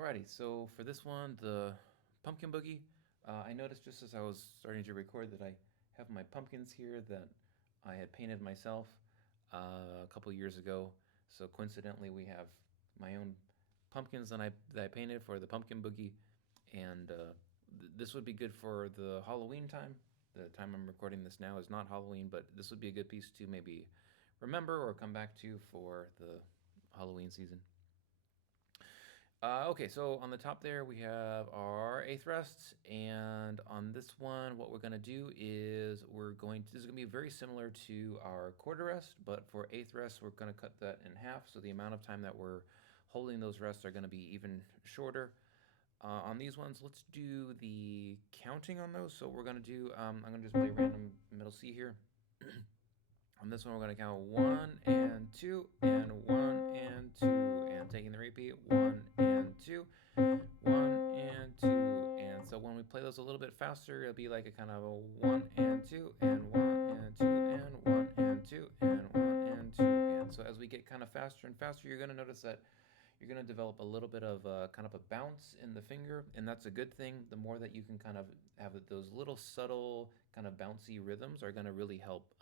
Alrighty, so for this one, the pumpkin boogie, I noticed just as I was starting to record that I have my pumpkins here that I had painted myself a couple years ago. So coincidentally, we have my own pumpkins that I painted for the pumpkin boogie, and this would be good for the Halloween time. The time I'm recording this now is not Halloween, but this would be a good piece to maybe remember or come back to for the Halloween season. Okay, so on the top there we have our eighth rests, and on this one, what we're going to do is this is going to be very similar to our quarter rest, but for eighth rest, we're going to cut that in half, so the amount of time that we're holding those rests are going to be even shorter. On these ones, let's do the counting on those. So we're going to do, I'm going to just play random middle C here. On this one, we're going to count 1 and 2 and 1 and 2 and taking the repeat 1 and 2, 1 and 2. And so when we play those a little bit faster, it'll be like a kind of a 1 and 2 and 1 and 2 and 1 and 2 and 1 and 2. And so as we get kind of faster and faster, you're going to notice that you're going to develop a little bit of kind of a bounce in the finger, and that's a good thing. The more that you can kind of have those little subtle kind of bouncy rhythms are going to really help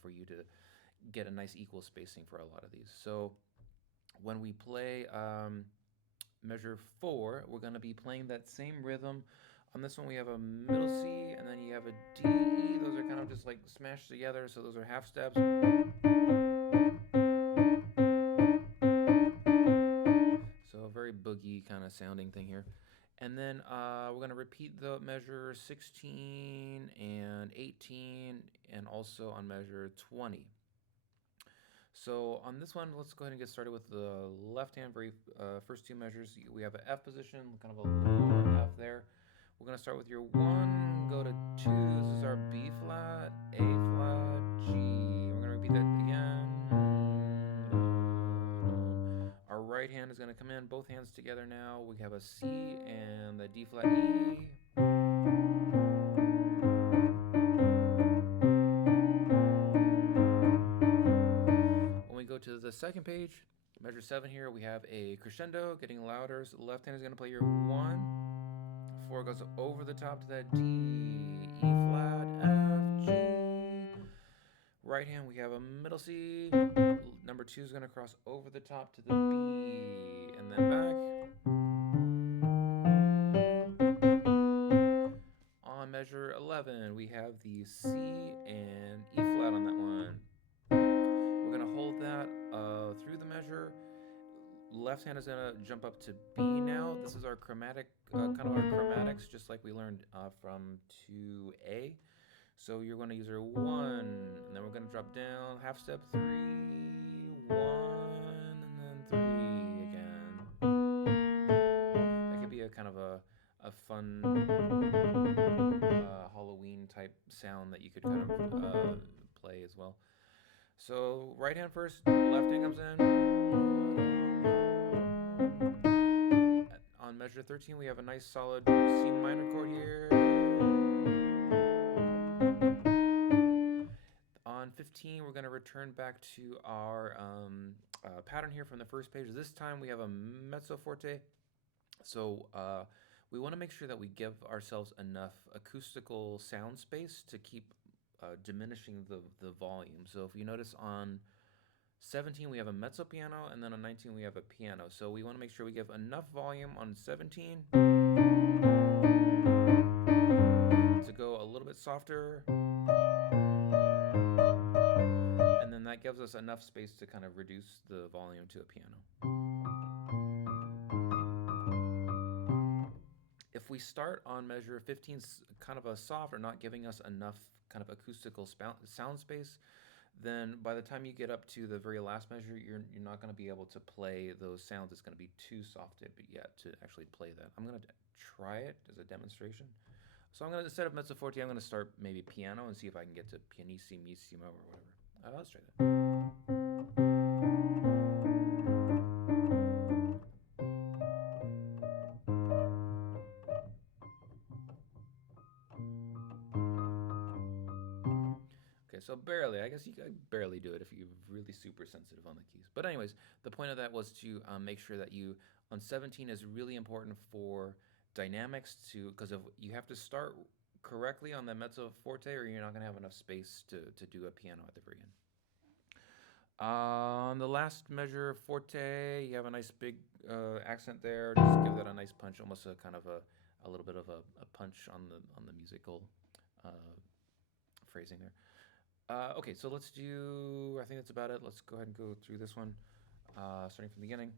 for you to get a nice equal spacing for a lot of these. So when we play measure 4, we're going to be playing that same rhythm. On this one, we have a middle C, and then you have a D, E. Those are kind of just like smashed together, so those are half steps. Very boogie kind of sounding thing here. And then we're going to repeat the measure 16 and 18 and also on measure 20. So on this one, let's go ahead and get started with the left hand first two measures. We have an F position, kind of a lower F there. We're going to start with your 1, go to 2. This is our B flat, A flat, G. We're going to repeat that again. Our right hand is going to come in, both hands together now. We have a C and the D flat E. When we go to the second page, measure 7 here, we have a crescendo getting louder. So the left hand is going to play your 1. 4 goes over the top to that D, E flat, F, G. Right hand, we have a middle C. Number 2 is going to cross over the top to the B, and then back. On measure 11, we have the C and E flat on that one. We're going to hold that through the measure. Left hand is going to jump up to B now. This is our chromatic, kind of our chromatics, just like we learned from 2A. So you're going to use your 1, and then we're going to drop down, half step 3, 1, and then 3 again. That could be a kind of a fun Halloween type sound that you could kind of play as well. So right hand first, left hand comes in. On measure 13, we have a nice solid C minor chord here. On 15, we're going to return back to our pattern here from the first page. This time we have a mezzo forte. So we want to make sure that we give ourselves enough acoustical sound space to keep diminishing the volume. So if you notice on 17 we have a mezzo piano, and then on 19 we have a piano. So we want to make sure we give enough volume on 17 to go a little bit softer, and then that gives us enough space to kind of reduce the volume to a piano. If we start on measure 15, kind of a soft or not giving us enough kind of acoustical sound space, then by the time you get up to the very last measure, you're not going to be able to play those sounds. It's going to be too soft yet to actually play that. I'm going to try it as a demonstration. So I'm going to, instead of mezzo forte, I'm going to start maybe piano and see if I can get to pianissimo or whatever. Let's try that. Okay, so barely. I guess you could barely do it if you're really super sensitive on the keys. But anyways, the point of that was to make sure that you on 17 is really important for dynamics because of you have to start correctly on the mezzo forte or you're not going to have enough space to do a piano at the very end. On the last measure, forte, you have a nice big accent there. Just give that a nice punch, almost a kind of a little bit of a punch on the musical uh, phrasing there. Okay, so let's do. I think that's about it. Let's go ahead and go through this one, starting from the beginning.